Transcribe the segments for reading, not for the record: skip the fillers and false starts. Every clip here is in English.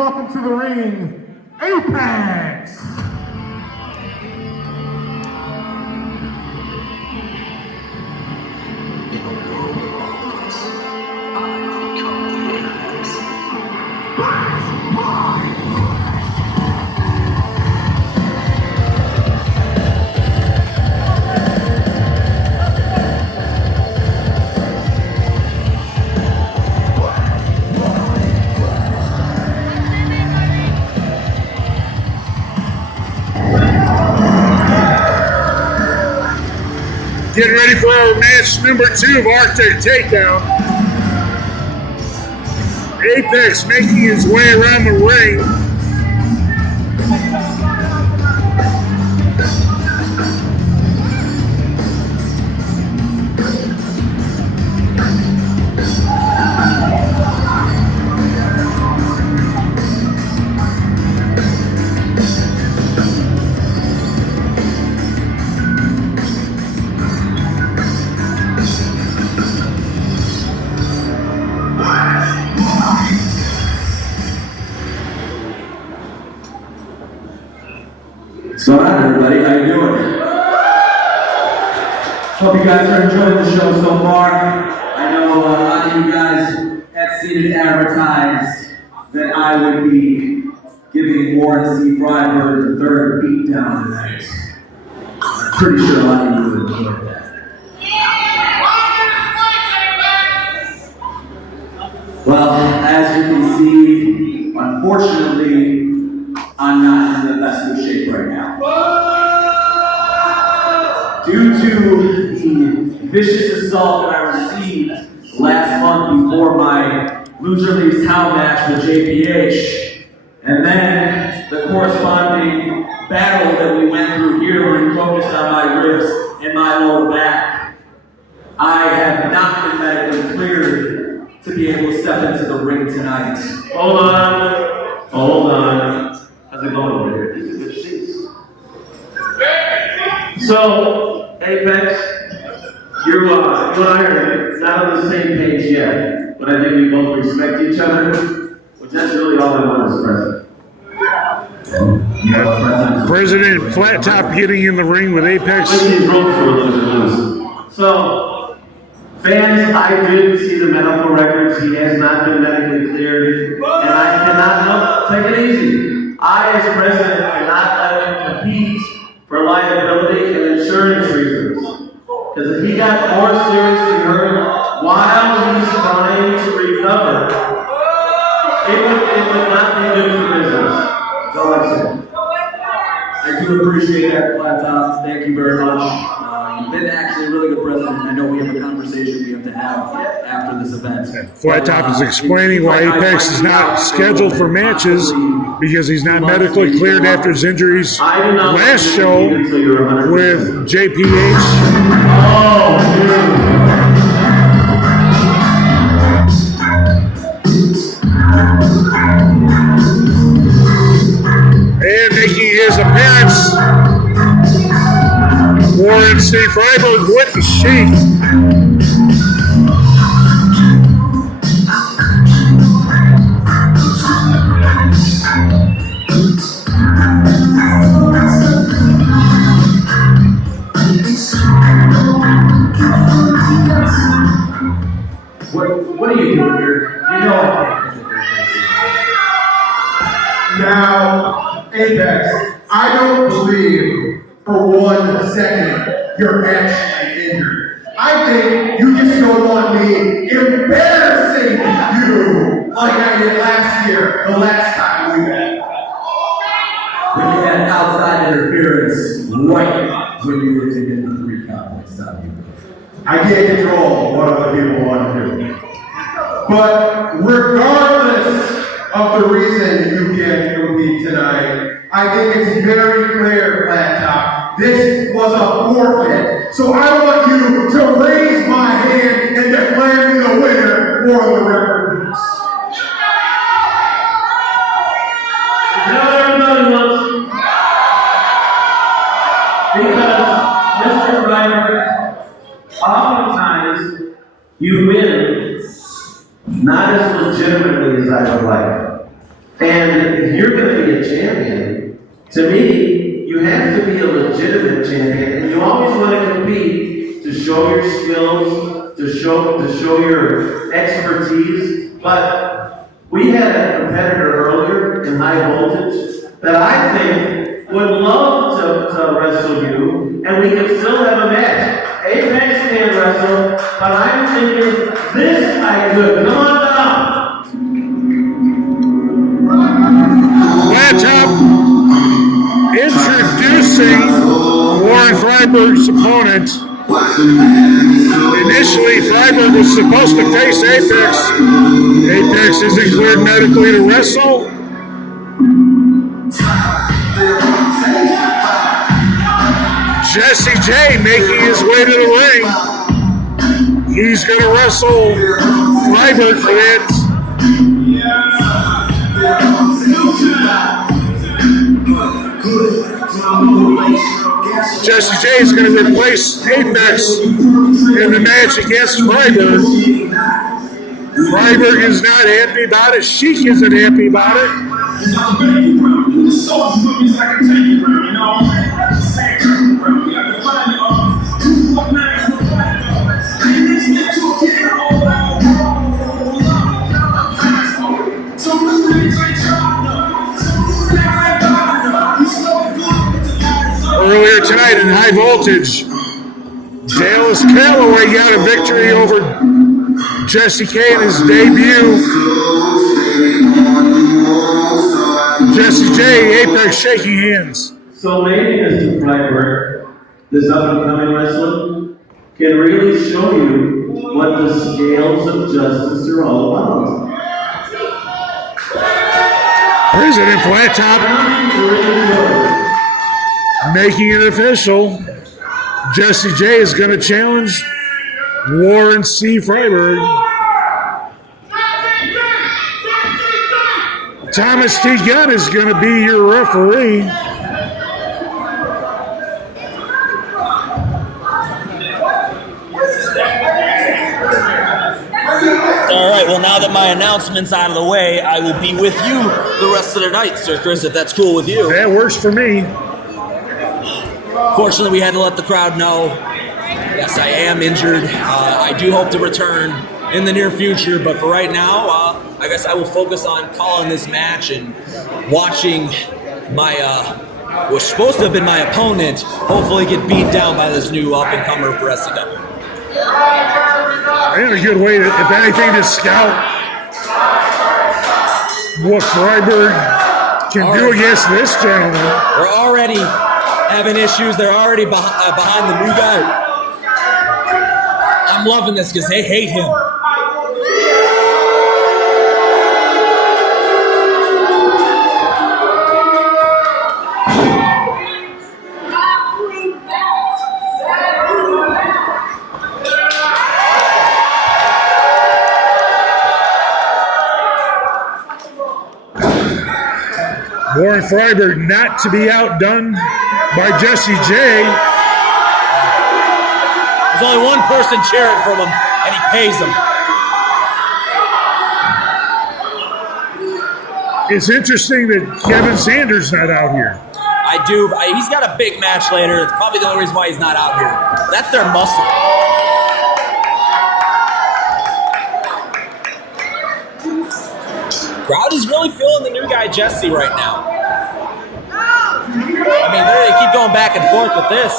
welcome to the ring, Apex! Getting ready for our match number 2 of ARTIC Takedown. Apex making his way around the ring. What's going on, everybody? How you doing? Hope you guys are enjoying the show so far. I know a lot of you guys had seen it advertised that I would be giving Warren C. Freiberg the 3rd beatdown tonight. I'm pretty sure a lot of you would enjoy that. Well, as you can see, unfortunately, I'm not in the best of shape right now. Due to the vicious assault that I received last month before my Loser Leaves Town match with JPH, and then the corresponding battle that we went through here where he focused on my ribs and my lower back, I have not been medically cleared to be able to step into the ring tonight. Hold on. How's it going over here? These are good seats. So, Apex, you and I are not on the same page yet, but I think we both respect each other, which that's really all I want as president. President Flat Top getting in the ring with Apex. These ropes are a little bit loose. So, fans, I did see the medical records. He has not been medically cleared, and I cannot take it easy. I, as president, cannot let him compete for liability and insurance reasons. Because if he got more seriously hurt while he's trying to recover, it would not be good for business. That's all I'm saying. I do appreciate that, Flat Top. Thank you very much. You've been actually a really good president. I know we have a conversation we have to have after this event. Flat Top is explaining why Apex is not scheduled for matches because he's not medically cleared after his injuries last show with JPH. And making his appearance, Warren C. Freiberg with the sheet. What are you doing here? You know I can't. Now, Apex, I don't believe for 1 second you're actually injured. I think you just don't want me embarrassing you like I did last year, the last time we met. When you had outside interference right when you were taking the 3 count next time you I can't control what other people want to do. But regardless of the reason you can't compete tonight, I think it's very clear, Flat Top, this was a forfeit. So I want you to raise my hand and declare me the winner for the record books. Everybody wants because Mr. Freiberg, oftentimes you win not as legitimately as I would like. And if you're going to be a champion, to me, you have to be a legitimate champion, and you always want to compete to show your skills, to show your expertise. But we had a competitor earlier in high voltage that I think would love to wrestle you, and we could still have a match. Apex can wrestle, but I'm thinking this I could. Come on down. Laptop introducing Warren Freiberg's opponent. Initially, Freiberg was supposed to face Apex. Apex isn't cleared medically to wrestle. Jesse J making his way to the ring. He's going to wrestle Freiberg for that. Jesse J is going to replace Apex in the match against Freiberg. Freiberg is not happy about it. Sheik isn't happy about it. Earlier tonight in high voltage, Dallas Calloway got a victory over Jesse K in his debut. Jesse J, Apex shaking hands. So maybe Mr. Freiberg, this up-and-coming wrestler, can really show you what the scales of justice are all about. President Flat Top making it official. Jesse J is going to challenge Warren C. Freiberg. Thomas T. Gunn is going to be your referee. All right, well, now that my announcement's out of the way, I will be with you the rest of the night, Sir Chris, if that's cool with you. That works for me. Fortunately, we had to let the crowd know, yes, I am injured. I do hope to return in the near future, but for right now, I guess I will focus on calling this match and watching my, was supposed to have been my opponent, hopefully get beat down by this new up-and-comer for SCW. And a good way, to, if anything, to scout what Freiberg can do against this gentleman. We're already having issues. They're already behind the new guy. I'm loving this because they hate him. Warren Freiberg not to be outdone by Jesse J. There's only one person cheering for him, and he pays them. It's interesting that Kevin Sanders not out here. I do. He's got a big match later. It's probably the only reason why he's not out here. That's their muscle. Crowd is really feeling the new guy, Jesse, right now. I mean, they keep going back and forth with this.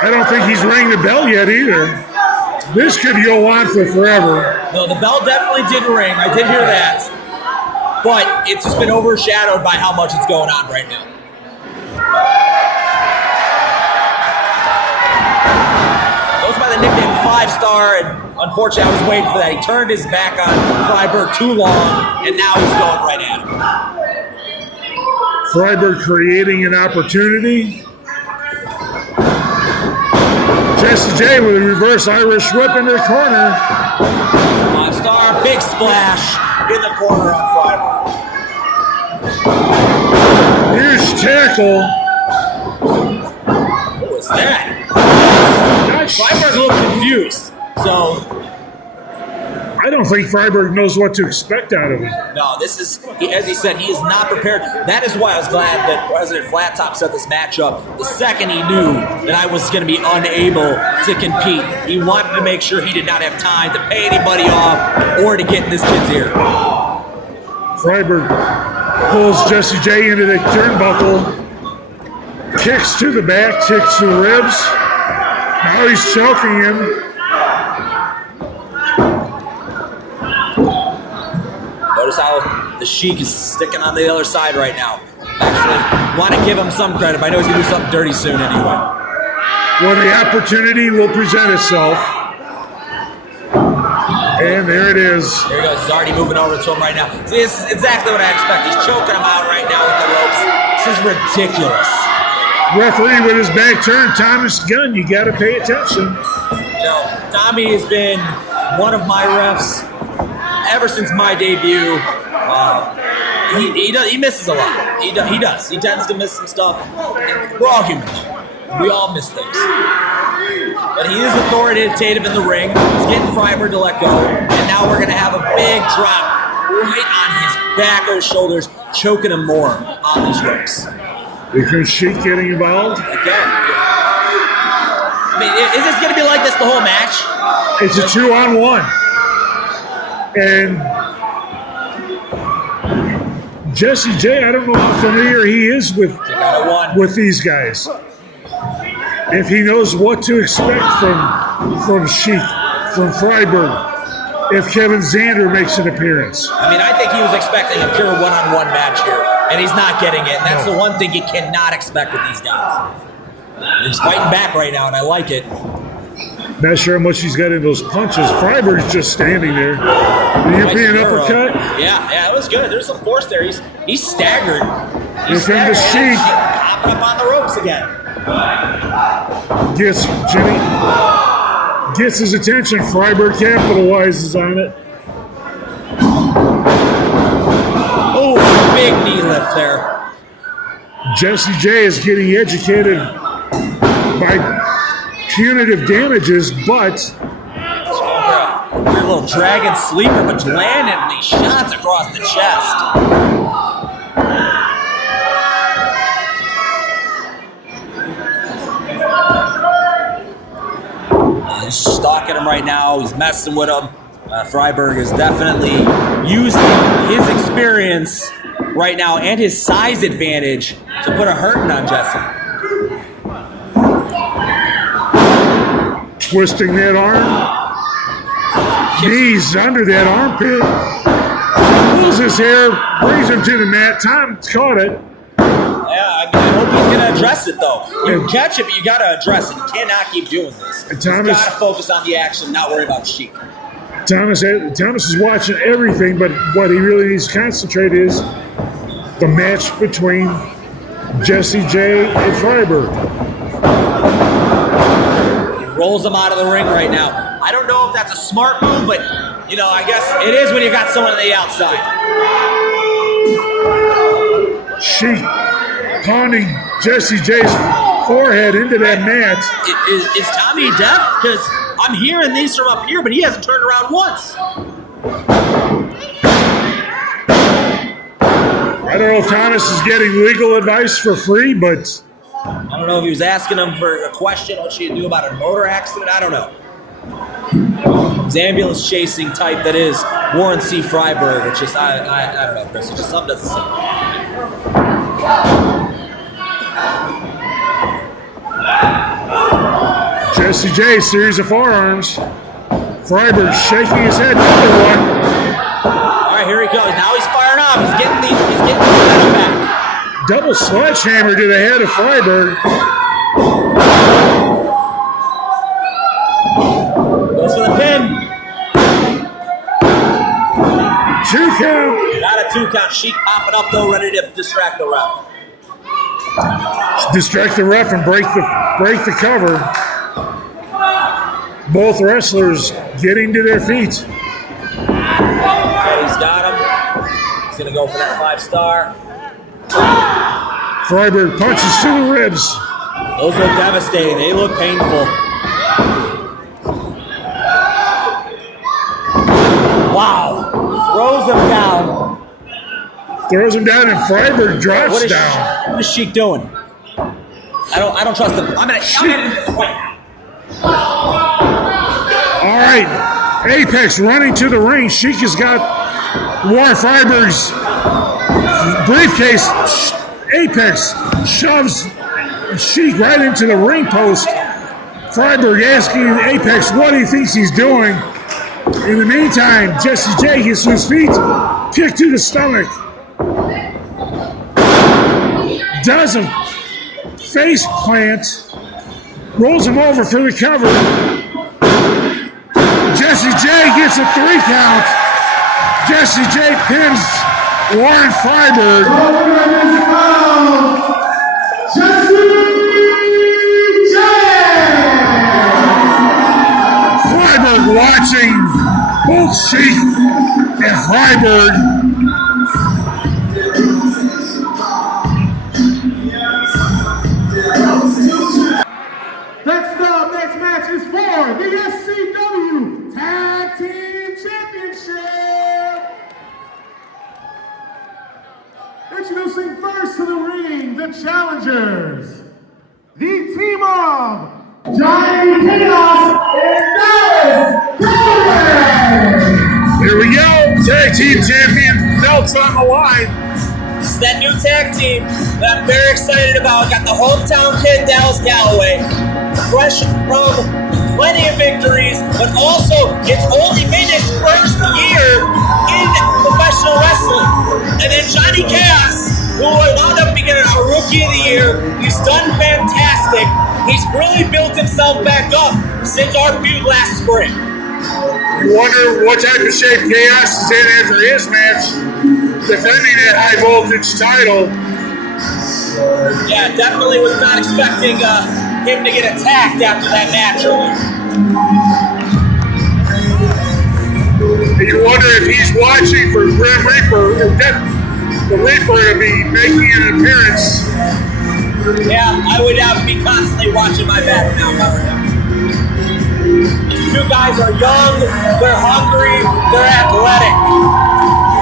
I don't think he's ringing the bell yet either. This could go on for forever. No, the bell definitely did ring. I did hear that. But it's just been overshadowed by how much is going on right now. Goes by the nickname 5-Star, and unfortunately I was waiting for that. He turned his back on Freiberg too long, and now he's going right at him. Freiberg creating an opportunity. Jesse J with a reverse Irish whip in the corner. 5-Star, big splash in the corner on Freiberg. Huge tackle. What was that? Freiberg a little confused. So I don't think Freiberg knows what to expect out of him. No, this is, as he said, he is not prepared. That is why I was glad that President Flattop set this match up. The second he knew that I was going to be unable to compete, he wanted to make sure he did not have time to pay anybody off or to get in this kid's ear. Freiberg pulls Jesse J into the turnbuckle, kicks to the back, kicks to the ribs. Now he's choking him. Notice how the Sheik is sticking on the other side right now. Actually, want to give him some credit, but I know he's going to do something dirty soon anyway. When the opportunity will present itself. And there it is. Here he goes. He's already moving over to him right now. See, this is exactly what I expect. He's choking him out right now with the ropes. This is ridiculous. Referee with his back turned, Thomas Gunn, you got to pay attention. You know, Tommy has been one of my refs ever since my debut. He misses a lot. He does. He tends to miss some stuff. We're all human. We all miss things. But he is authoritative in the ring. He's getting Freiberg to let go. And now we're going to have a big drop right on his back or his shoulders, choking him more on these ropes. Here comes Sheik getting involved. Again. I mean, is this going to be like this the whole match? It's a 2-on-1. And Jesse J, I don't know how familiar he is with these guys. If he knows what to expect from Sheik, from Freiberg, if Kevin Zander makes an appearance. I mean, I think he was expecting a pure one-on-one match here, and he's not getting it. And that's the one thing you cannot expect with these guys. He's fighting back right now, and I like it. Not sure how much he's got in those punches. Freiberg's just standing there. The European uppercut. Yeah, it was good. There's some force there. He's staggered. He's Here comes the Sheik. Hopping up on the ropes again. Gets his attention. Freiberg capitalizes on it. Oh, big knee lift there. Jesse J is getting educated by punitive damages, but a little dragon sleeper, but landing these shots across the chest. He's stalking him right now. He's messing with him. Freiberg is definitely using his experience right now and his size advantage to put a hurting on Jesse. Twisting that arm. Knees under that armpit. Pulls his hair, brings him to the mat. Tom's caught it. Yeah, I hope he's going to address it, though. You catch it, but you got to address it. You cannot keep doing this. You got to focus on the action, not worry about Sheik. Thomas is watching everything, but what he really needs to concentrate is the match between Jesse J and Freiberg. He rolls him out of the ring right now. I don't know if that's a smart move, but, you know, I guess it is when you got someone on the outside. Sheik pounding Jesse J's forehead into that mat. Is Tommy deaf? Because I'm hearing these from up here, but he hasn't turned around once. I don't know if Thomas is getting legal advice for free, but I don't know if he was asking him for a question, what should you do about a motor accident? I don't know. His ambulance chasing type that is Warren C. Freiberg. It's just, I don't know, Chris. It's just something doesn't seem. Jesse J, series of forearms. Freiberg shaking his head. Another one. All right, here he goes. Now he's firing off. He's getting the match back. Double sledgehammer to the head of Freiberg. Goes for the pin. 2 count. Not a 2 count. Sheik popping up though, ready to distract the ref. Distract the ref and break the cover. Both wrestlers getting to their feet. Okay, he's got him. He's gonna go for that 5-star. Freiberg punches to the ribs. Those look devastating. They look painful. Wow. Throws him down. Throws him down and Freiberg drops down. What is Sheik doing? I don't trust him. I'm gonna All right. Apex running to the ring. Sheik has got Warren Freiberg's briefcase. Apex shoves Sheik right into the ring post. Freiberg asking Apex what he thinks he's doing. In the meantime, Jesse J gets to his feet, kick to the stomach. Does a face plant, rolls him over for the cover. Jesse J gets a 3 count. Jesse J pins Warren Freiberg. Freiberg watching both Sheik and Freiberg. Next up, next match is for the SCW Tag Team Championship. Introducing first to the ring, the challengers. The team of Johnny Chaos and Dallas Cowboys. Here we go. Tag team champion belts on the line. It's that new tag team that I'm very excited about. Got the hometown kid, Dallas Calloway. Fresh from plenty of victories, but also it's only been his first year in professional wrestling. And then Johnny Chaos, who wound up being a Rookie of the Year. He's done fantastic. He's really built himself back up since our feud last spring. You wonder what type of shape Chaos is in after his match, defending that high voltage title. Yeah, definitely was not expecting him to get attacked after that match earlier. You wonder if he's watching for Grim Reaper, the Reaper to be making an appearance. Yeah, I would be constantly watching my back now, Mario. These two guys are young, they're hungry, they're athletic.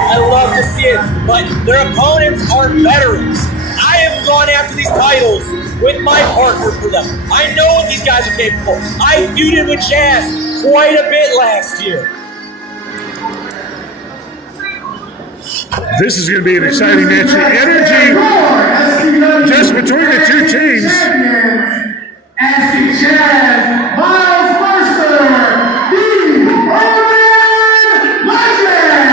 I love to see it, but their opponents are veterans. I have gone after these titles with my partner for them. I know what these guys are capable. I feuded with Jazz quite a bit last year. This is going to be an exciting match. The energy just between the two teams. SC Jazz, vice versa, the Urban Legend.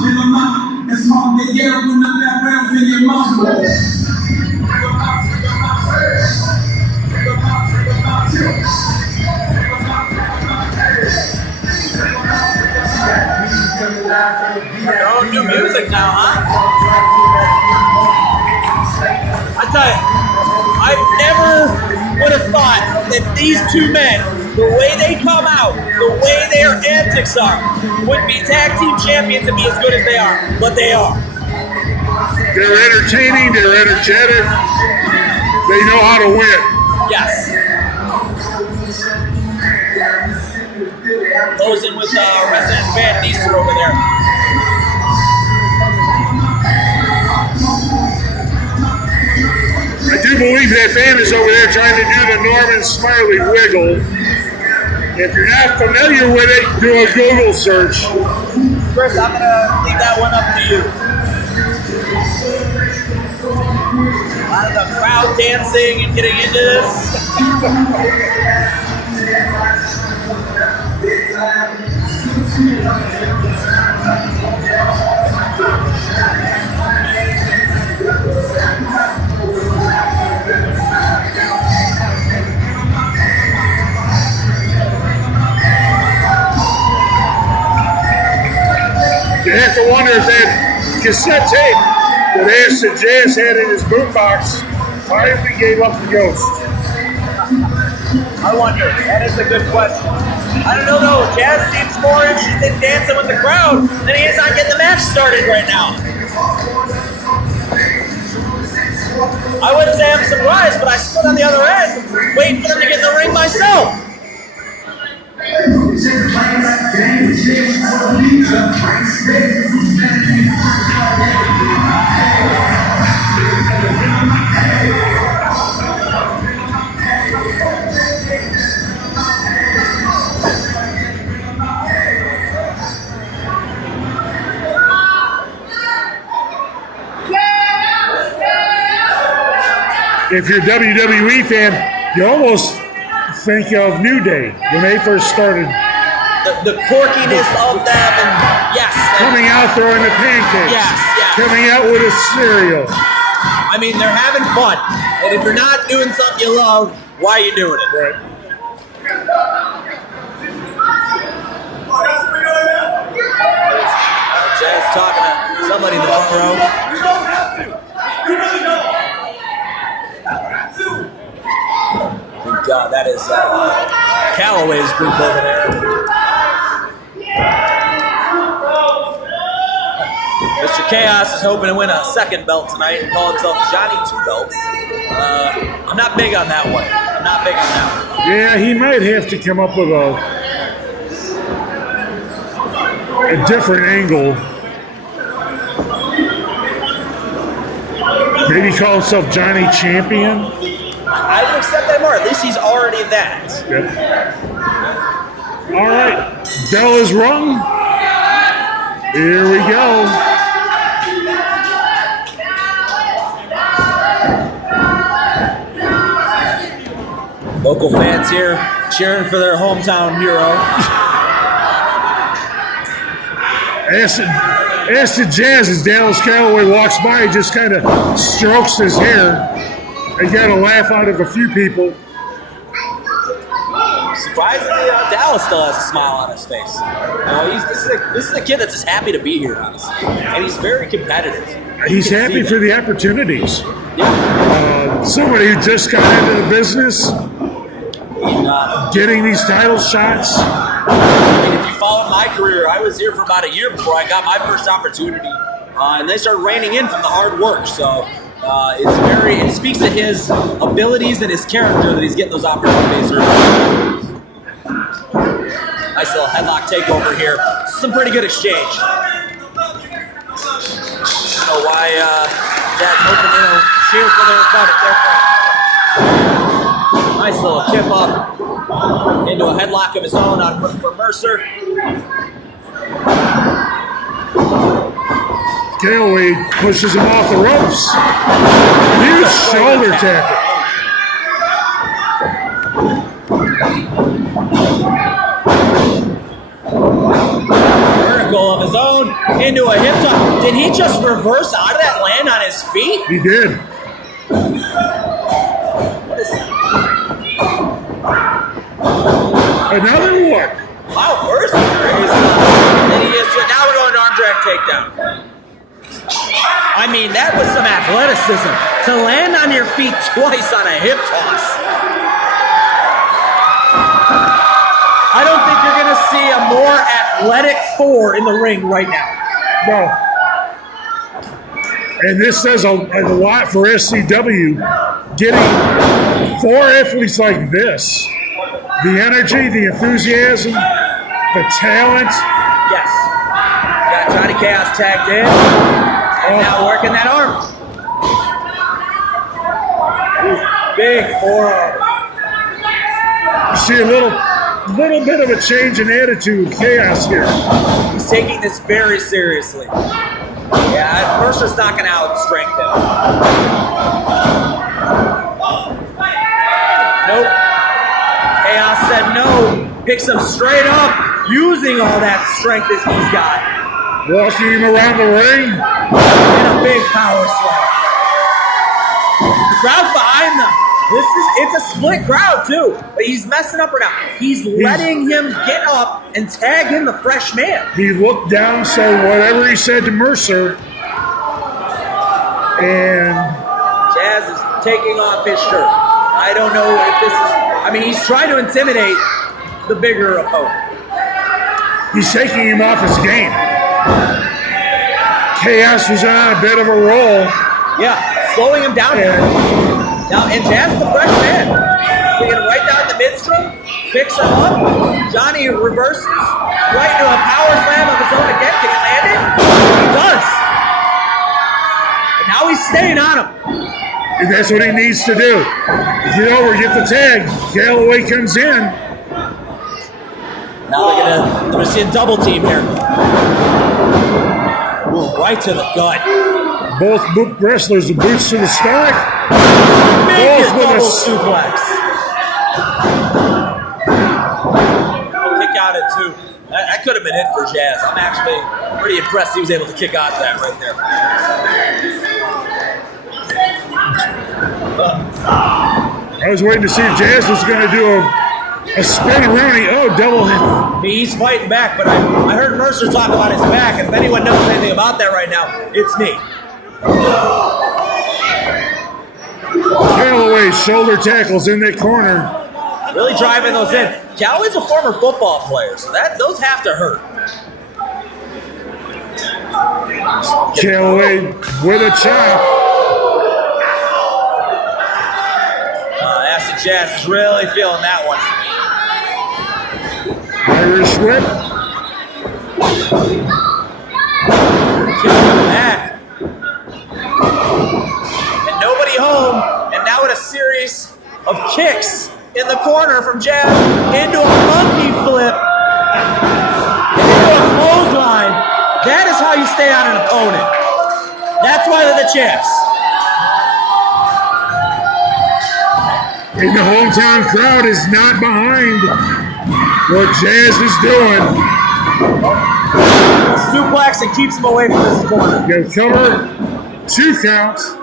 Bring 'em up. It's hard to get when I'm that round in your mouth. Their own new music now, huh? I tell you, I never would have thought that these two men, the way they come out, the way their antics are, would be tag team champions and be as good as they are. But they are. They're entertaining, they're energetic, they know how to win. Yes. Goes in with resident fan Nieser over there. I do believe that fan is over there trying to do the Norman Smiley wiggle. If you're not familiar with it, do a Google search. Chris, I'm going to leave that one up to you. A lot of the crowd dancing and getting into this. You have to wonder if that cassette tape that Acid Jazz had in his boombox finally gave up the ghost. I wonder. That is a good question. I don't know though. Jazz seems more interested in dancing with the crowd than he is on getting the match started right now. I wouldn't say I'm surprised, but I stood on the other end waiting for them to get in the ring myself. If you're a WWE fan, you almost think of New Day when they first started. The quirkiness of them, and yes. Coming out throwing the pancakes. Yes. Coming out with a cereal. I mean, they're having fun. And if you're not doing something you love, why are you doing it? Right. Jazz talking to somebody in the front row. You don't have to. You really don't. God, that is Callaway's group over there. Mr. Chaos is hoping to win a second belt tonight and call himself Johnny Two Belts. I'm not big on that one. Yeah, he might have to come up with a different angle. Maybe call himself Johnny Champion. I would accept that more. At least he's already that. Yep. All right, bell is rung. Here we go. Local fans here cheering for their hometown hero. Acid Jazz, as Dallas Calloway walks by, just kind of strokes his hair. I got a laugh out of a few people. Surprisingly, Dallas still has a smile on his face. This is a kid that's just happy to be here, honestly, and he's very competitive. He's happy for the opportunities. Yeah. Somebody who just got into the business, getting these title shots. I mean, if you follow my career, I was here for about a year before I got my first opportunity, and they started raining in from the hard work. So. It speaks to his abilities and his character that he's getting those opportunities early. Nice little headlock takeover here. Some pretty good exchange. I don't know why Dad's hoping to cheer for their opponent. Nice little kip up into a headlock of his own for Mercer. Calloway pushes him off the ropes. Huge shoulder tackle. Vertical of his own into a hip toss. Did he just reverse out of that, land on his feet? He did. Another one. Wow, Mercer is. And he is. Now we're going to arm drag takedown. I mean, that was some athleticism. To land on your feet twice on a hip toss. I don't think you're going to see a more athletic four in the ring right now. No. And this says a lot for SCW. Getting 4 athletes like this. The energy, the enthusiasm, the talent. Yes. Got Johnny Chaos tagged in. And now working that arm. Big forearm. You see a little bit of a change in attitude, Chaos here. He's taking this very seriously. Yeah, Mercer's knocking out strength in. Nope. Chaos said no. Picks him straight up, using all that strength that he's got. Walking him around the ring. And a big power slam. The crowd's behind them. It's a split crowd too. But he's messing up right now. He's letting him get up and tag in the fresh man. He looked down, said whatever he said to Mercer, and Jazz is taking off his shirt. I don't know if this is. I mean, he's trying to intimidate the bigger opponent. he's taking him off his game. Chaos was on a bit of a roll. Yeah, slowing him down here. Now, and Jazz the fresh man. Taking him right down the midstream. Picks him up. Johnny reverses right into a power slam of his own again. Can he land it? He does. And now he's staying on him. And that's what he needs to do. Get over, get the tag. Galloway comes in. Now they're gonna see a double team here. Right to the gut. Both wrestlers with boots to the stomach. Big Both with double a suplex. Kick out at 2. That could have been it for Jazz. I'm actually pretty impressed he was able to kick out that right there. I was waiting to see if Jazz was going to do a spin around. Double hit. He's fighting back, but I heard Mercer talk about his back, and if anyone knows anything about that right now, it's me. Galloway shoulder tackles in that corner. Really driving those in. Galloway's a former football player, so those have to hurt. Galloway with a chop. Acid Jazz is really feeling that one. Irish whip. Kicking back. And nobody home. And now with a series of kicks in the corner from Jazz into a monkey flip. Into a clothesline. That is how you stay on an opponent. That's why they're the champs. And the hometown crowd is not behind what Jazz is doing. Suplex and keeps him away from this corner. Gonna cover 2 counts.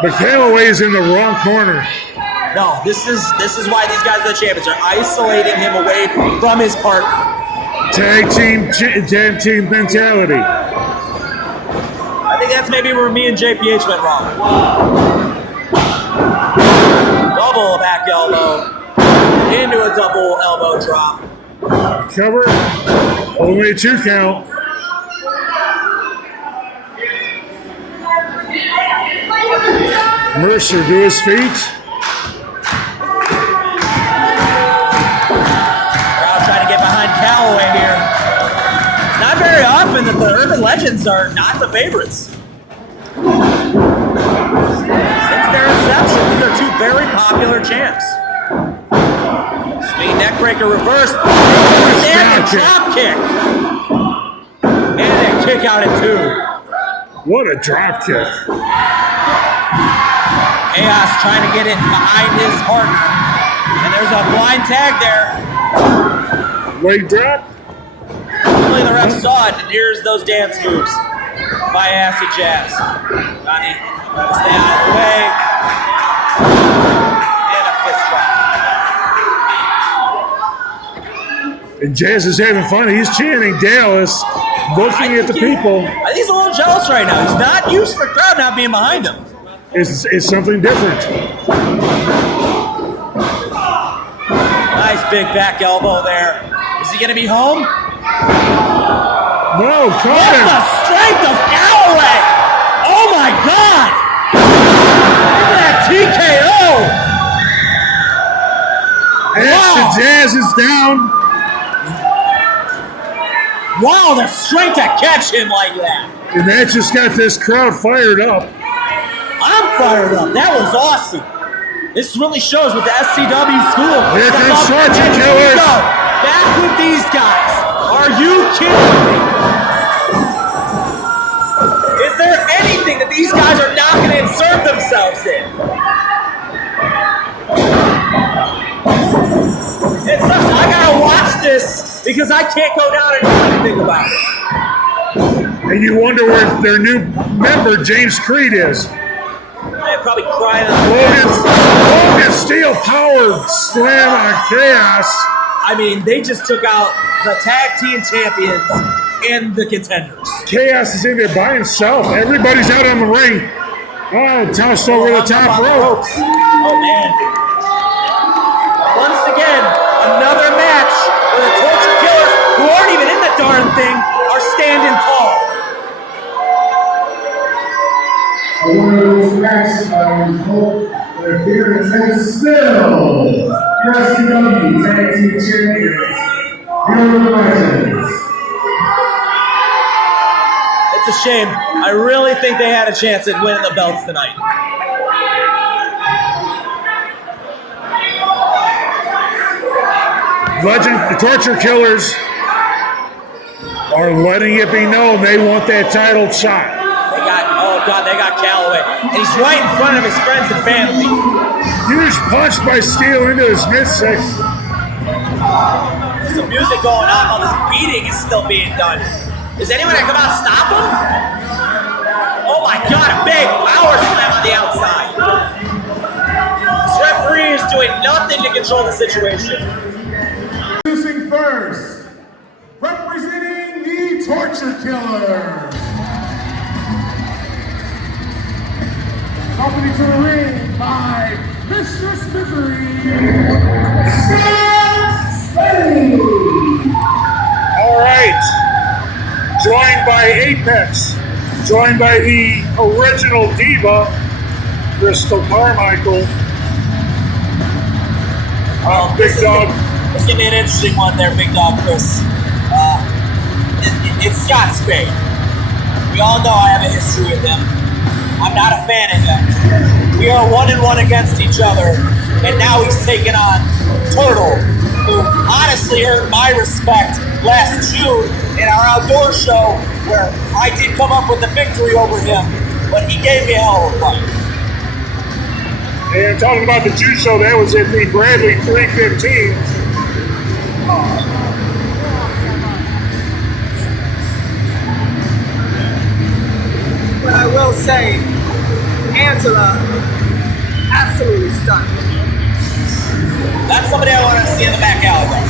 But Galloway's in the wrong corner. No, this is why these guys are the champions. They're isolating him away from his partner. Tag team mentality. I think that's maybe where me and JPH went wrong. Double back elbow into a double elbow drop. Cover. Only a 2 count. Mercer to his feet. Crowd trying to get behind Galloway here. It's not very often that the Urban Legends are not the favorites. Since their inception, these are 2 very popular champs. Spade neckbreaker reversed. Standing drop kick. And a kick out at 2. What a drop kick. Chaos trying to get it behind his partner. And there's a blind tag there. Leg drop. Hopefully the ref saw it, and here's those dance moves by Acid Jazz. Johnny, gotta stay out of the way. And a fist drop. And Jazz is having fun. He's chanting Dallas, looking at the people. I think he's a little jealous right now. He's not used to the crowd not being behind him. It's something different. Nice big back elbow there. Is he going to be home? No, What caught him. the strength of Galloway! Oh my God! Look at that TKO! Acid Jazz is down. Wow, the strength to catch him like that. And that just got this crowd fired up. I'm fired up. That was awesome. This really shows what the SCW school. Here comes Sergeant And here we Killers. go. Back with these guys. Are you kidding me? Is there anything that these guys are not going to insert themselves in? It sucks. I gotta watch this because I can't go down and do anything about it. And you wonder where their new member, James Creed, is. They're probably crying. Logan Steel power slam on Chaos. I mean, they just took out the tag team champions and the contenders. Chaos is in there by himself. Everybody's out on the ring. Oh, tossed over the top rope. Oh, man. Once again, another match where the Torture Killers, who aren't even in the darn thing, are standing tall. One of those matches, I hope they're very intense. still your SCW Tag Team Champions, the Urban Legends. It's a shame. I really think they had a chance at winning the belts tonight. The Torture Killers are letting it be known they want that title shot. They got Calloway. And he's right in front of his friends and family. Huge punch by Steele into his midsection. There's some music going on while this beating is still being done. Is anyone gonna come out and stop him? Oh my God, a big power slam on the outside. This referee is doing nothing to control the situation. Introducing first, representing the Torture Killers. Coming to the ring by Mistress Misery, Spade. All right. Joined by Apex. Joined by the original diva, Crystal Carmichael. Big Dog. This is gonna be an interesting one there, Big Dog Chris. It's Scott Spade. We all know I have a history with him. I'm not a fan of him. We are 1-1 against each other, and now he's taken on Turtle, who honestly earned my respect last June in our outdoor show, where I did come up with a victory over him, but he gave me a hell of a fight. And talking about the Jew show, that was at the Bradley 315. But I will say, Angela, absolutely stunning. That's somebody I want to see in the back alley.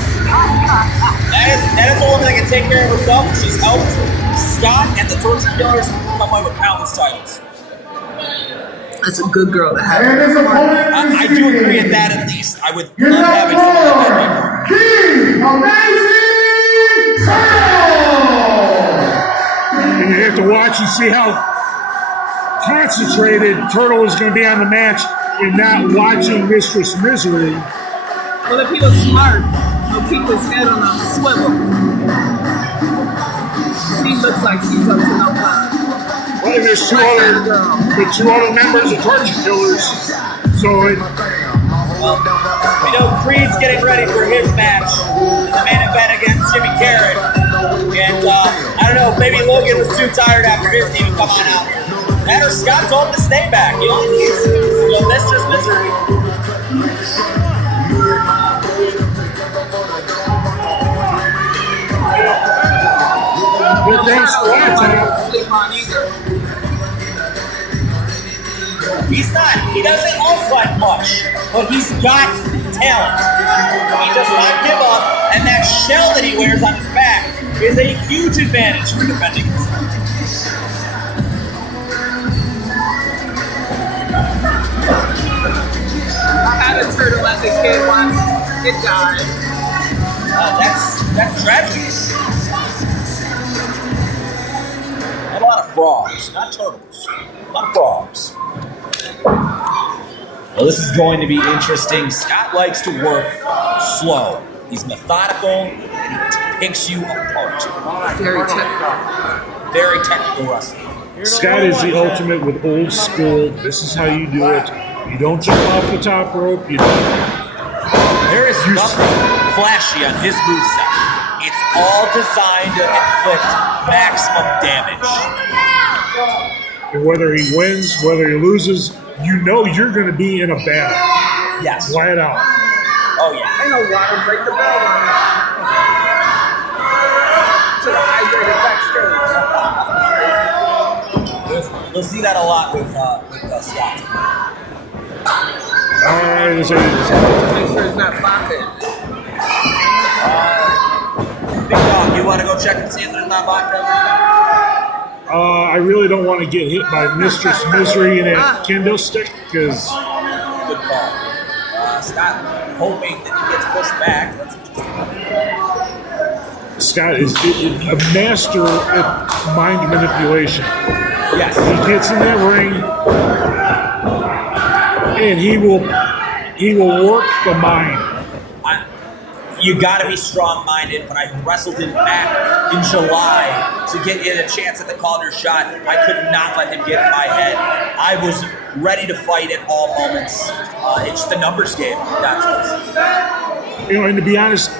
That is a woman that can take care of herself. She's helped Scott and the Torture Killers come away with countless titles. That's a good girl to have. And his opponent I do agree at that at least. I would love having someone like that. the Amazing Turtle. And you have to watch and see how concentrated Turtle is going to be on the match and not watching Mistress Misery. Well, if he was smart, he'll keep his head on a swivel. She looks like she's up to no good. Well, and there's two other members of Torture Killers. So We know Creed's getting ready for his match in the main event against Jimmy Carrot. And I don't know, maybe Logan was too tired after his team come on out. That or Scott told him to stay back. You know, he's Mistress Misery. good things for that time. Sleep on either. He doesn't look like much, but he's got talent. He does not give up, and that shell that he wears on his back is a huge advantage for defending himself. I had a turtle as a kid once. It died. That's tragic. And a lot of frogs, not turtles. A lot of frogs. Well, this is going to be interesting. Scott likes to work slow. He's methodical, and he picks you apart. Very technical. Very technical wrestling. Scott is the ultimate with old school. This is how you do it. You don't jump off the top rope. You don't. There is nothing flashy on his moveset. It's all designed to inflict maximum damage. And whether he wins, whether he loses, you know you're going to be in a battle. Yes. Flat out. Oh, yeah. Ain't no water, break the bell on it. Should have hydrated backstage. We'll see that a lot with Scott. Make sure it's not bopping. Big Dog, you want to go check and see if there's not vodka? I really don't want to get hit by Mistress Misery in that kendo stick because Good call. Scott hoping that he gets pushed back. That's interesting. Scott is a master at mind manipulation. Yes. He gets in that ring and he will work the mind. You got to be strong-minded. When I wrestled him back in July to get in a chance at the Calder shot, I could not let him get in my head. I was ready to fight at all moments. It's the numbers game. That's what. And to be honest,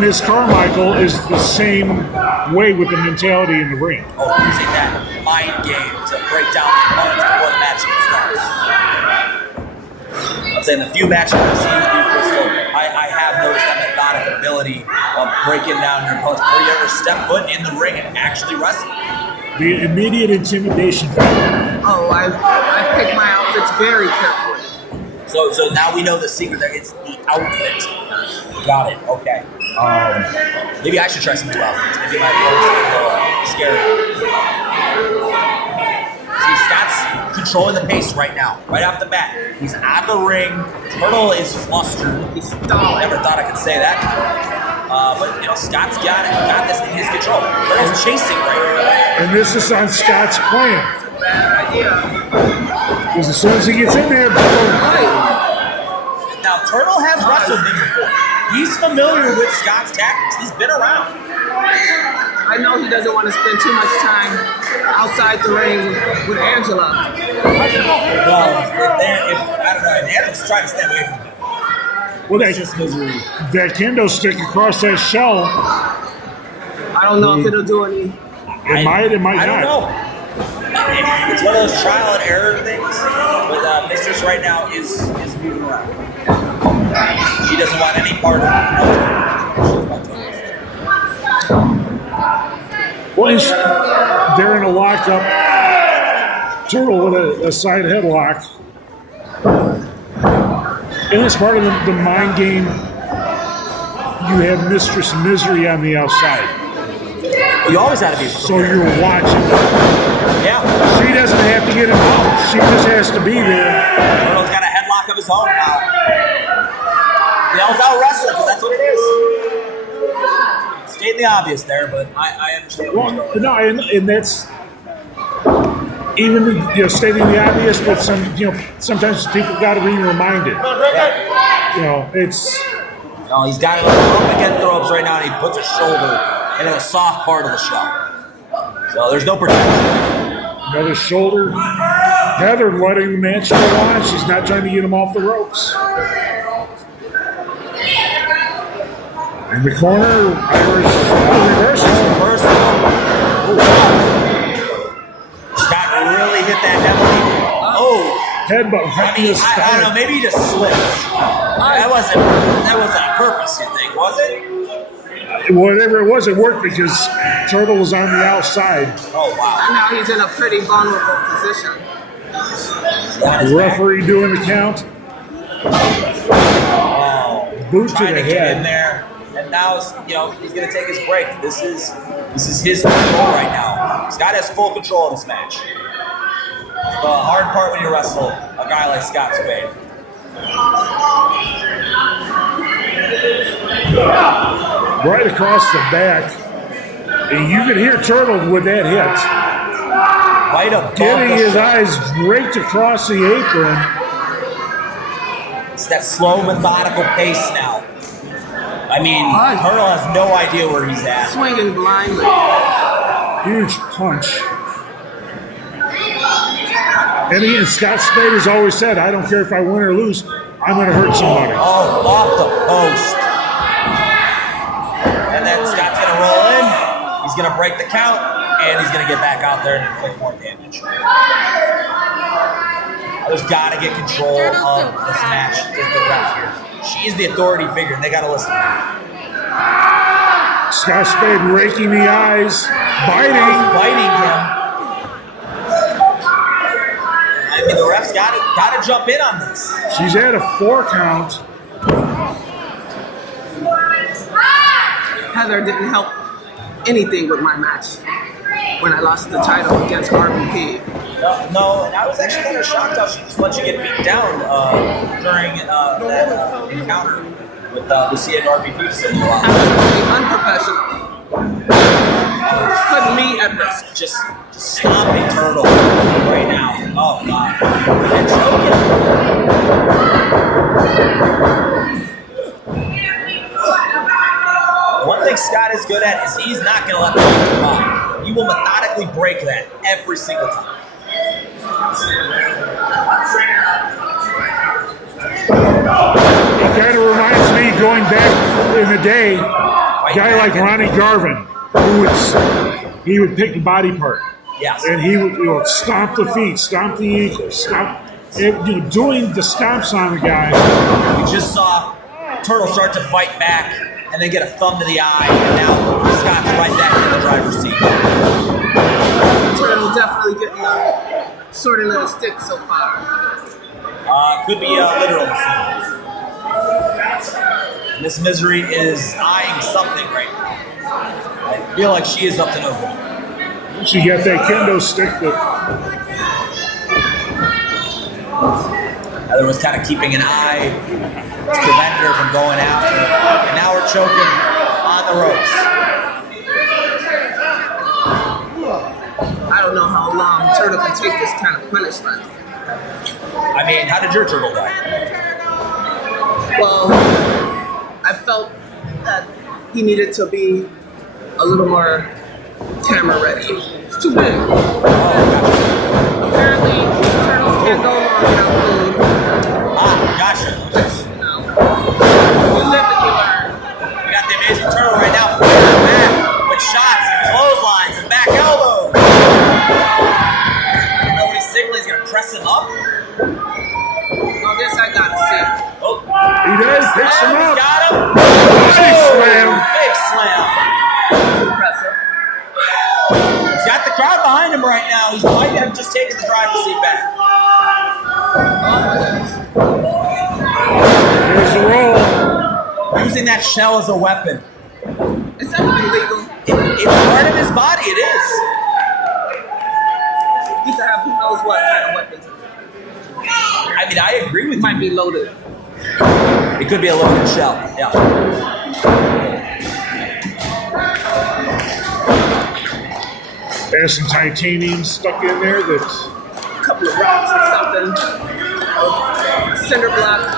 Miss Carmichael is the same way with the mentality in the ring. Oh, using that mind game to break down the opponents before the match starts. I'd say in the few matches I've seen with you, Crystal, I have noticed that methodic ability of breaking down your opponents before you ever step foot in the ring and actually wrestle. The immediate intimidation factor. Oh, I pick my outfits very carefully. So now we know the secret there. It's the outfit. Got it. Okay. Maybe I should try some new outfits. Maybe my clothes are a little scary. See, Scott's controlling the pace right now, right off the bat. He's on the ring. Turtle is flustered. He's stalling. Never thought I could say that. But Scott's got this in his control. Turtle's chasing right now. And this is on Scott's plan. It's a bad idea. Because as soon as he gets in there, Now, Turtle has wrestled him before. He's familiar with Scott's tactics. He's been around. I know he doesn't want to spend too much time outside the ring with Angela. Well, I don't know, if Adam's trying to stay away from him. well, It's just misery. that kendo stick across that shell, I don't know if it'll do any. it might I don't not. know. It's one of those trial and error things. But Mistress right now is moving around. She doesn't want any part of it. Well, they're in a lockup. Turtle with a side headlock. And it's part of the mind game. You have Mistress Misery on the outside. You always have to be So prepared. you're watching. Yeah. She doesn't have to get involved. She just has to be there. Turtle's got a headlock of his own now. Yells out wrestling because that's what it is. Stating the obvious there, but I understand. Well, no, and that's even stating the obvious, but sometimes people got to be reminded. It's No, he's got it up against the ropes right now, and he puts a shoulder into the soft part of the shell. So there's no protection. another shoulder. Heather letting the match go on. She's not trying to get him off the ropes. In the corner, Irish reversal. Scott really hit that heavily. Oh, Headbutt. I mean, I don't know. Maybe he just slipped. That wasn't on purpose. You think, was it? Whatever it was, it worked because Turtle was on the outside. Oh wow! And now he's in a pretty vulnerable position. The referee doing the count. Oh, Boot to trying the to get head. in there, and now he's going to take his break. This is his control right now. Scott has full control of this match. The hard part when you wrestle a guy like Scott Spade. Right across the back. And you could hear Turtle with that hit. Right above Getting the his shoulder. eyes raked across the apron. It's that slow, methodical pace now. I mean, Hi. Turtle has no idea where he's at. Swinging blindly. Huge punch. And Scott Spade has always said, I don't care if I win or lose, I'm going to hurt somebody. Oh, off the post. And then Scott's going to roll in. He's going to break the count. And he's going to get back out there and inflict more damage. There's got to get control of this match. Is the ref here. She's the authority figure, and they got to listen to her. Scott Spade raking the eyes, biting him. I mean, the ref's got to jump in on this. She's at a 4 count. Heather didn't help anything with my match when I lost the title against RVP. No, and I was actually kind of shocked how she just let you get beat down during that encounter with Lucia and RVP. Absolutely unprofessional. Putting me at risk. Just stomping Turtle right now. Oh, God. And choking. One thing Scott is good at is he's not going to let the game by. He will methodically break that every single time. It kind of reminds me, going back in the day, a guy like Ronnie Garvin, he would pick a body part. Yes. And he would stomp the feet, stomp the ankles, doing the stomps on the guy. We just saw Turtle start to fight back and then get a thumb to the eye, and now Scott's right back in the driver's seat. Turtle definitely getting a sort of little stick so far. Could be literal. Miss Misery is eyeing something right now. I feel like she is up to no good. She got that kendo stick that Heather was kind of keeping an eye to prevent her from going after her. And now we're choking on the ropes. I don't know how long Turtle can take this kind of punishment. I mean, how did your turtle die? Well, I felt that he needed to be a little more camera ready. It's too big. Apparently, turtles can't go long without food. Gotcha. You know, you live and you learn. We got the amazing turtle right now fighting back with shots and clotheslines and back elbows. You know what he's signaling? He's going to press him up. Well, this I gotta see. Oh, he does, picks him he's up. got him. Body slam. Big slam. Impressive. He's got the crowd behind him right now. He might have just taken the driver's seat back. Oh my goodness. There's the roll. Using that shell as a weapon. Is that illegal? It's part of his body. It is. He could have who knows what kind of weapons. I mean, I agree with you. Might be loaded. It could be a loaded shell. Yeah. There's some titanium stuck in there that's A couple of rocks or something. A cinder block.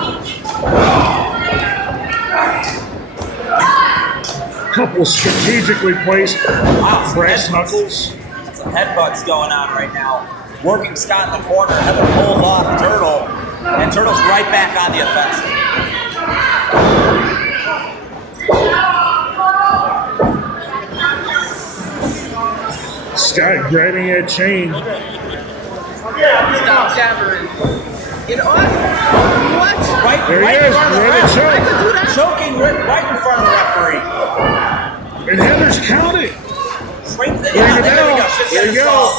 a couple strategically placed brass knuckles. Some headbutts going on right now. Working Scott in the corner. Heather pulls off Turtle. And Turtle's right back on the offensive. Scott grabbing that chain. Stop jabbering. You know what? What? Right, There he right in is, front of the ready to ref. choke. I could do that. Choking right in front of the referee. And Heather's counted. Right there. Yeah, there we go. There you go.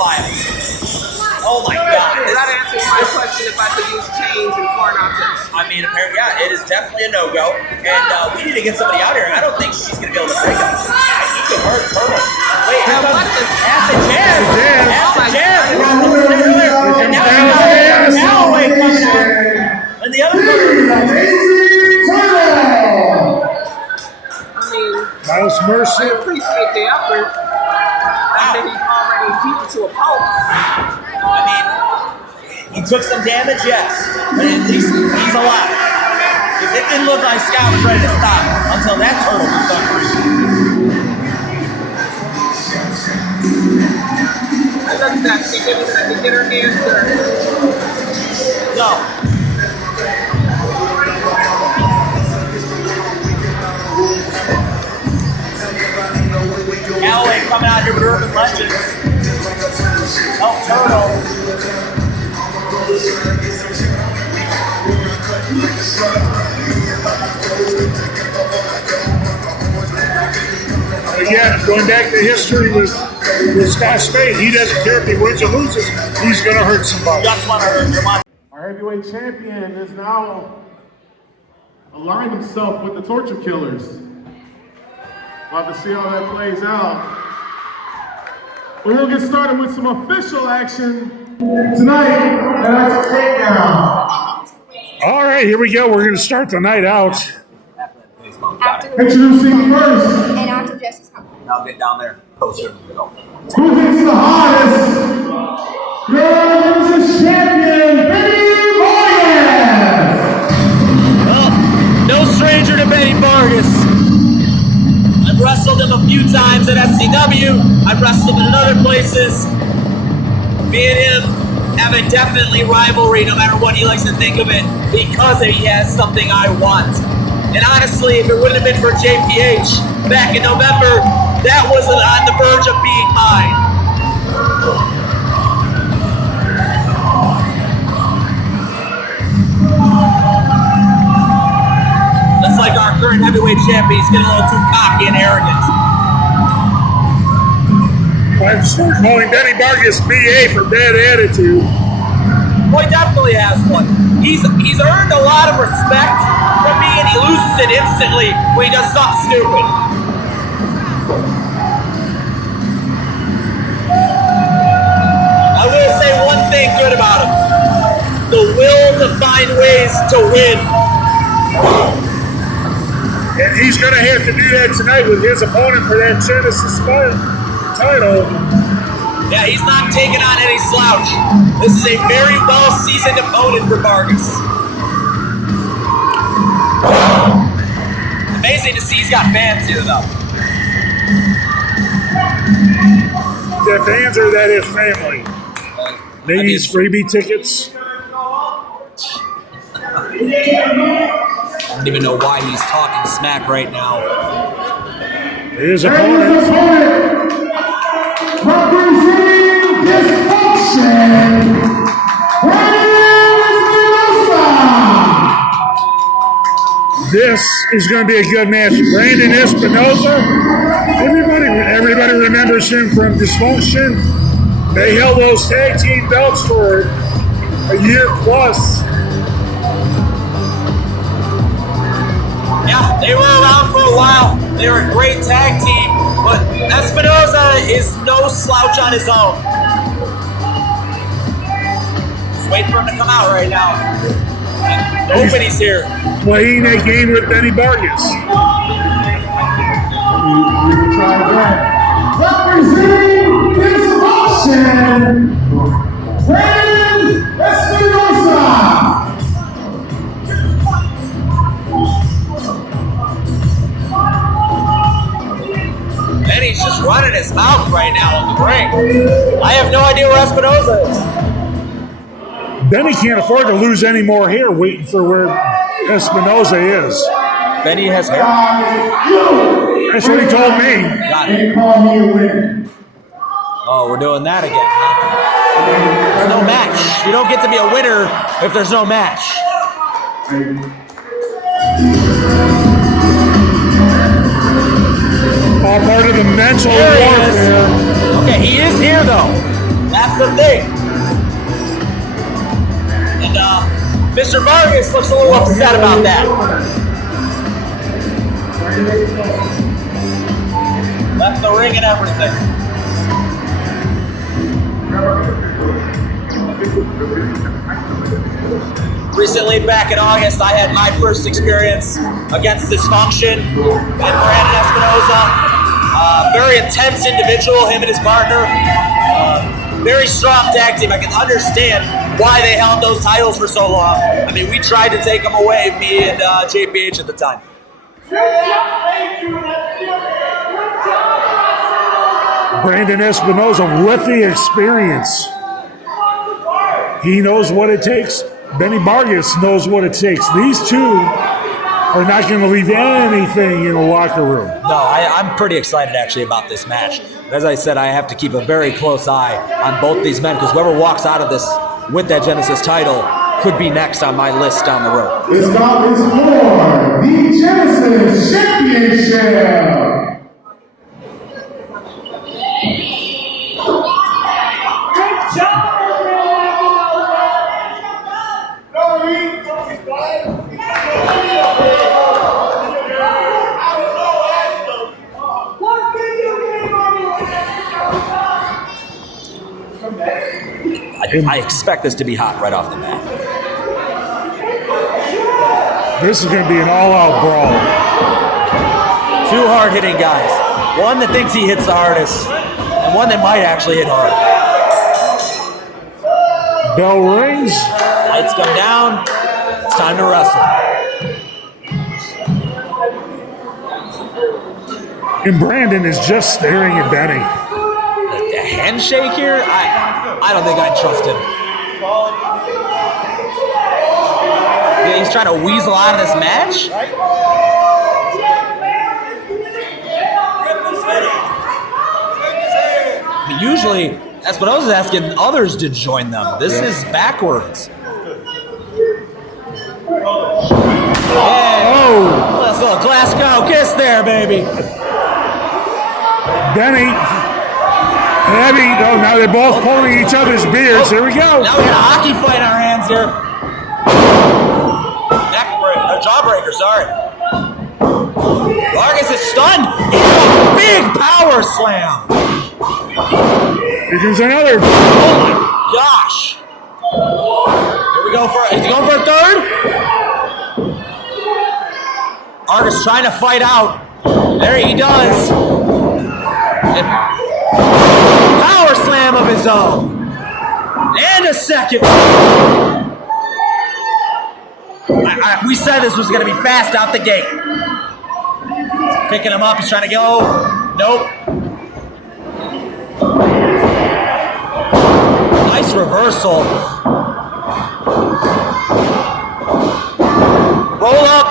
Oh my God. That answers my question if I could use chains and foreign objects. I mean, apparently, yeah, it is definitely a no-go. And we need to get somebody out here. I don't think she's going to be able to break us. He could hurt Turtle. Wait, here comes Acid Jazz. Acid Jazz. And now we got Galloway coming out. And the other one. I mean, Miles I Mercer. appreciate the effort. After he's already beaten to a pulp. I mean, he took some damage, yes, but at least he's alive. Because it didn't look like Scott was ready to stop until that turtle was done breathing. I looked at she didn't have to get her hands dirty. No. Galloway coming out here with Urban Legends. Oh, Turtle. Again, going back to history with Scott Spade, he doesn't care if he wins or loses, he's going to hurt somebody. Just want to hurt your mind. Our heavyweight champion has now aligned himself with the Torture Killers. We'll have to see how that plays out. But we'll get started with some official action tonight at TAKEDOwn. All right, here we go. We're going to start the night out. Introducing first, And after Jesse's coming. I'll get down there. Closer to the middle. who hits the hardest? Your champion, Bargas! wrestled him a few times at SCW. I've wrestled him in other places. Me and him have a definitely rivalry, no matter what he likes to think of it, because he has something I want. And honestly, if it wouldn't have been for JPH back in November, that wasn't on the verge of being mine. That's like our current heavyweight champion. He's getting a little too cocky and arrogant. I've started calling Benny Bargas BA for bad attitude. Well, he definitely has one. He's earned a lot of respect from me, and he loses it instantly when he does something stupid. I will say one thing good about him: the will to find ways to win. And he's going to have to do that tonight with his opponent for that Genesis title. Yeah, he's not taking on any slouch. This is a very well-seasoned opponent for Bargas. It's amazing to see he's got fans here, though. The fans or that his family? Maybe his freebie tickets? I don't even know why he's talking smack right now. His opponent. Representing Dysfunction, Espinosa. This is going to be a good match. Brandon Espinosa. Everybody remembers him from Dysfunction. They held those tag team belts for a year plus. Yeah, they were around for a while. They were a great tag team, but Espinosa is no slouch on his own. Just wait for him to come out right now. Hoping he's here. Playing a game with Benny Bargas. We can try again. Representing Dysfunction, Brandon Espinosa. And he's just running his mouth right now in the ring. I have no idea where Espinosa is. Benny can't afford to lose any more hair waiting for where Espinosa is. Benny has hair. That's what he told me. Got it. They call me a winner. Oh, we're doing that again, huh? There's no match. You don't get to be a winner if there's no match. All part of the mental There he warfare. is. Okay, he is here though. That's the thing. And Mr. Bargas looks a little upset about that. Left the ring and everything. Recently, back in August, I had my first experience against Dysfunction and Brandon Espinosa. Very intense individual, him and his partner. Very strong tag team. I can understand why they held those titles for so long. I mean, we tried to take them away, me and JPH at the time. Brandon Espinosa with the experience. He knows what it takes. Benny Bargas knows what it takes. These two are not going to leave anything in the locker room. No, I'm pretty excited actually about this match. As I said, I have to keep a very close eye on both these men because whoever walks out of this with that Genesis title could be next on my list down the road. It's about this for the Genesis Championship. I expect this to be hot right off the bat. This is going to be an all-out brawl. Two hard-hitting guys. One that thinks he hits the hardest, and one that might actually hit hard. Bell rings. Lights come down. It's time to wrestle. And Brandon is just staring at Benny. A handshake here? I don't think I'd trust him. Yeah, he's trying to weasel out of this match? Usually, Espinosa's asking others to join them. This is backwards. Oh! Let's little Glasgow kiss there, baby. Benny, heavy. Oh, now they're both pulling each other's beards. Here we go. Now we got a hockey fight in our hands here. Neck break, or jawbreaker, sorry. Bargas is stunned. It's a big power slam. Here comes another. Oh my gosh. Here we go for, is he going for a third? Bargas trying to fight out. There he does. And power slam of his own. And a second. We said this was going to be fast out the gate. Picking him up, he's trying to go. Nope. Nice reversal. Roll up.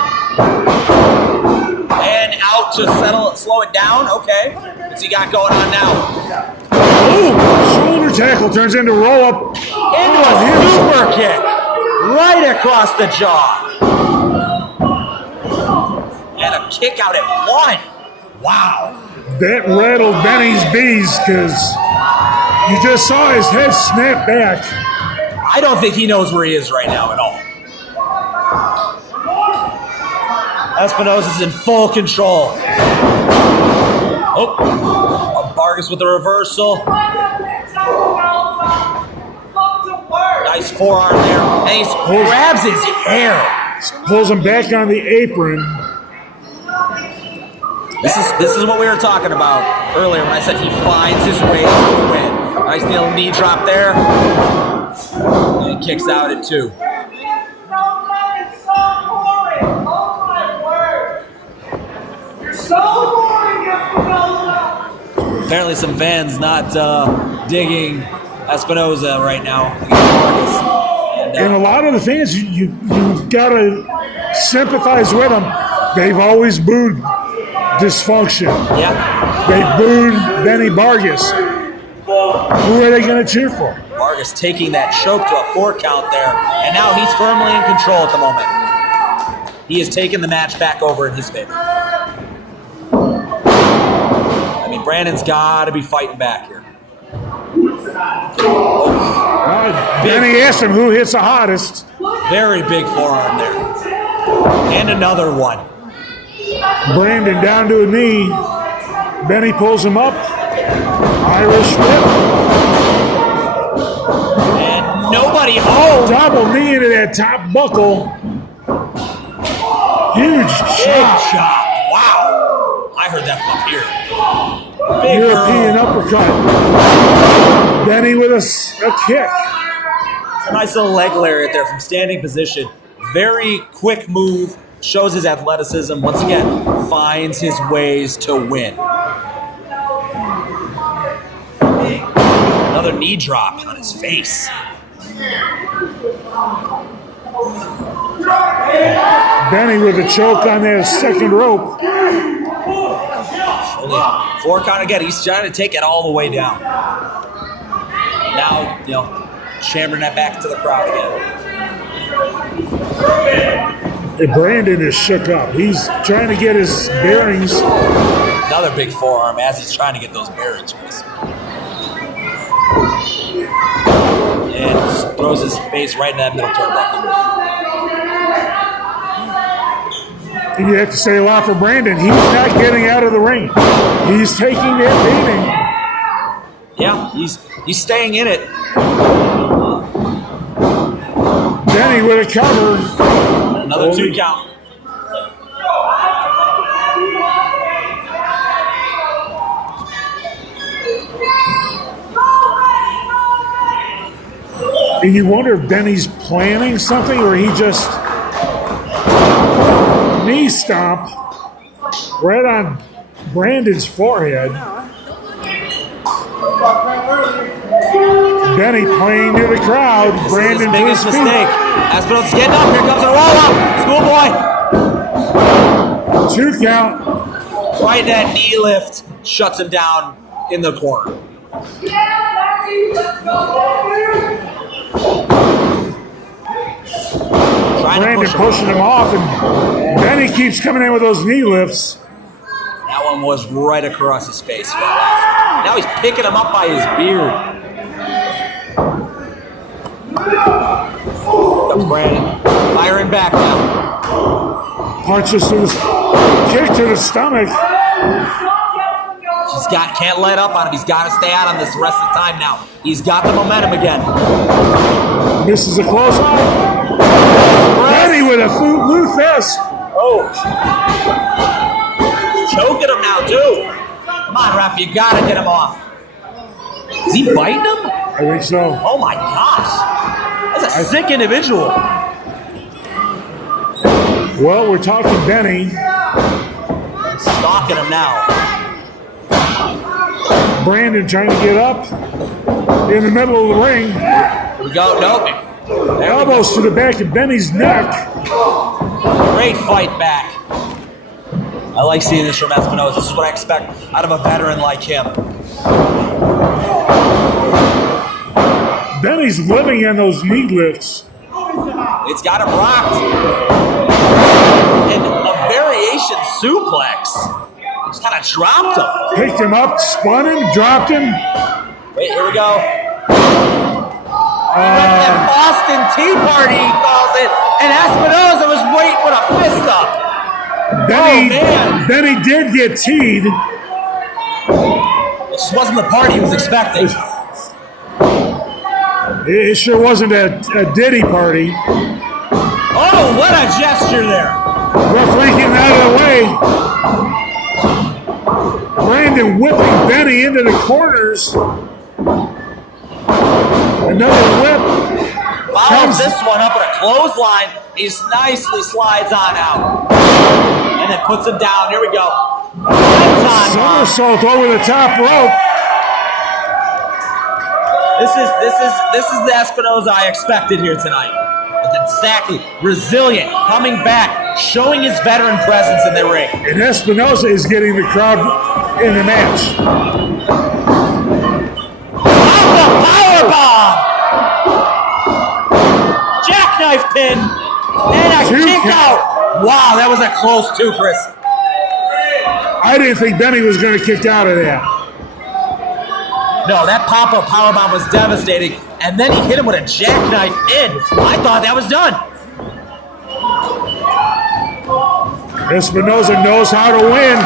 And out to slow it down. Okay. What's he got going on now? Ooh, shoulder tackle turns into roll up. Into a super kick. Right across the jaw. And a kick out at one. Wow. That rattled Benny's bees because you just saw his head snap back. I don't think he knows where he is right now at all. Espinosa's in full control. Oh, Bargas with the reversal. Nice forearm there. And he grabs his hair. Pulls him back on the apron. This is what we were talking about earlier when I said he finds his way to win. Nice little knee drop there. And he kicks out at 2. Apparently some fans not digging Espinosa right now. And a lot of the fans, you've got to sympathize with them. They've always booed dysfunction. Yeah. They've booed Benny Bargas. Who are they going to cheer for? Bargas taking that choke to a 4 count there, and now he's firmly in control at the moment. He has taken the match back over in his favor. I mean, Brandon's got to be fighting back here. Benny asked him who hits the hottest. Very big forearm there. And another one. Brandon down to a knee. Benny pulls him up. Irish whip. And nobody home. Double knee into that top buckle. Huge shot. Wow. I heard that from up here. Big European uppercut. Benny with a kick. It's a nice little leg lariat there from standing position. Very quick move. Shows his athleticism. Once again, finds his ways to win. Another knee drop on his face. Benny with a choke on that second rope. Only 4 count again. He's trying to take it all the way down. Now, chambering that back to the crowd again. And Brandon is shook up. He's trying to get his bearings. Another big forearm as he's trying to get those bearings. And throws his face right in that middle turnbuckle. And you have to say a lot for Brandon. He's not getting out of the ring. He's taking that beating. Yeah, he's staying in it. Benny with a cover. Another 2 count. And you wonder if Benny's planning something or he just knee stomp right on Brandon's forehead. Benny playing to the crowd. Brandon This is his biggest mistake. Espinosa's getting up. Here comes a roll up. Schoolboy. 2 count. Right, that knee lift shuts him down in the corner. Brandon pushing him off, and Benny keeps coming in with those knee lifts. That one was right across his face. Now he's picking him up by his beard. Comes Brandon. Firing back now. Punches to the kick to the stomach. Can't let up on him. He's got to stay out on this the rest of the time now. He's got the momentum again. Misses a close line. Benny with a blue fist. Oh. Choking him now, too. Come on, ref. You got to get him off. Is he biting him? I think so. Oh, my gosh. That's a sick individual. Well, we're talking Benny. Stalking him now. Brandon trying to get up in the middle of the ring. Here we go. Nope. Elbows to the back of Benny's neck. Great fight back. I like seeing this from Espinosa. This is what I expect out of a veteran like him. Benny's living in those knee lifts. It's got him rocked. And a variation suplex. Just kind of dropped him. Picked him up, spun him, dropped him. Wait, here we go. That Boston Tea Party, he calls it. And Espinosa was waiting with a fist up. Benny did get teed. It just wasn't the party he was expecting. It sure wasn't a Diddy party. Oh, what a gesture there. Referee getting out of the way. Brandon whipping Benny into the corners. Another whip. Follows this one up with a clothesline. He nicely slides on out. And then puts him down. Here we go. Somersault over the top rope. This is the Espinosa I expected here tonight. It's exactly resilient, coming back, showing his veteran presence in the ring. And Espinosa is getting the crowd in the match. Powerbomb! Jackknife pin and a kick out. Wow, that was a close too, Chris. I didn't think Benny was going to kick out of that. No, that pop-up powerbomb was devastating, and then he hit him with a jackknife in. I thought that was done. Espinosa knows how to win,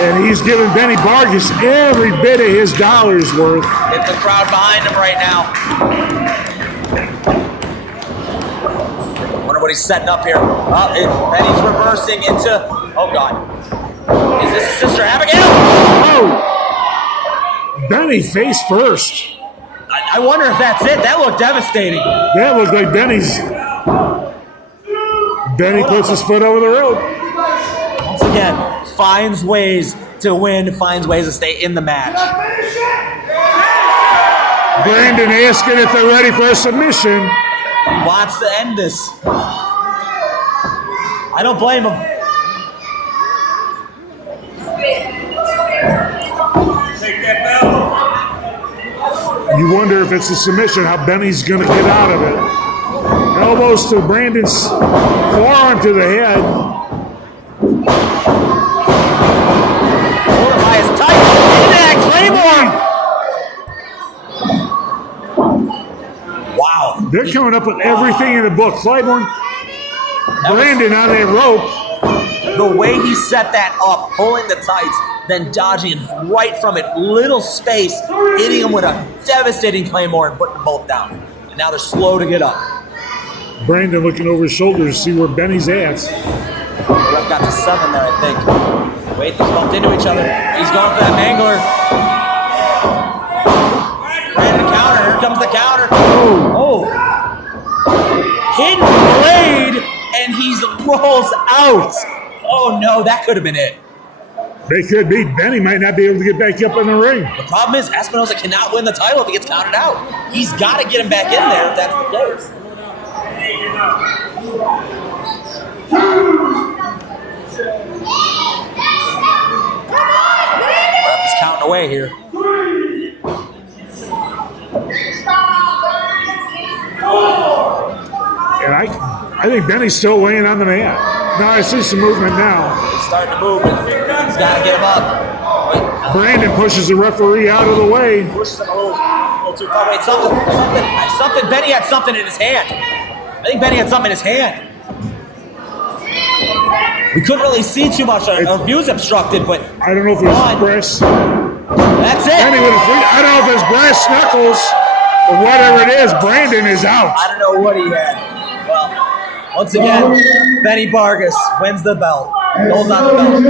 and he's giving Benny Bargas every bit of his dollar's worth. Get the crowd behind him right now. Wonder what he's setting up here. Benny's reversing into, oh God. Is this Sister Abigail? Oh! Benny face first. I wonder if that's it. That looked devastating. That looked like Benny's. Benny puts his foot over the rope. Once again, finds ways to win, finds ways to stay in the match. Brandon asking if they're ready for a submission. He wants to end this. I don't blame him. You wonder if it's a submission, how Benny's going to get out of it. Elbows to Brandon's forearm to the head. Hold him by his tight. Into that Claymore. Wow. They're coming up with everything in the book. Claiborne, Brandon on that rope. The way he set that up, pulling the tights, then dodging right from it, little space, hitting him with a devastating Claymore and putting them both down. And now they're slow to get up. Brandon looking over his shoulder to see where Benny's at. The ref got to 7 there, I think. Wait, they bumped into each other. He's going for that mangler. Brandon counter, here comes the counter. Oh. Hidden blade, and he rolls out. Oh no, that could have been it. They could be. Benny might not be able to get back up in the ring. The problem is Espinosa cannot win the title if he gets counted out. He's got to get him back in there if that's the case. Ref is counting away here. And I think Benny's still laying on the mat. Now I see some movement now. He's starting to move. He's got to get him up. Brandon pushes the referee out of the way. Pushes him a little too far. Wait, something. Benny had something in his hand. I think Benny had something in his hand. We couldn't really see too much. Our view's obstructed, but I don't know if it was brass. That's it. Benny with a free, I don't know if it's brass knuckles or whatever it is. Brandon is out. I don't know what he had. Well, once again, Benny Bargas wins the belt. Goes on the belt.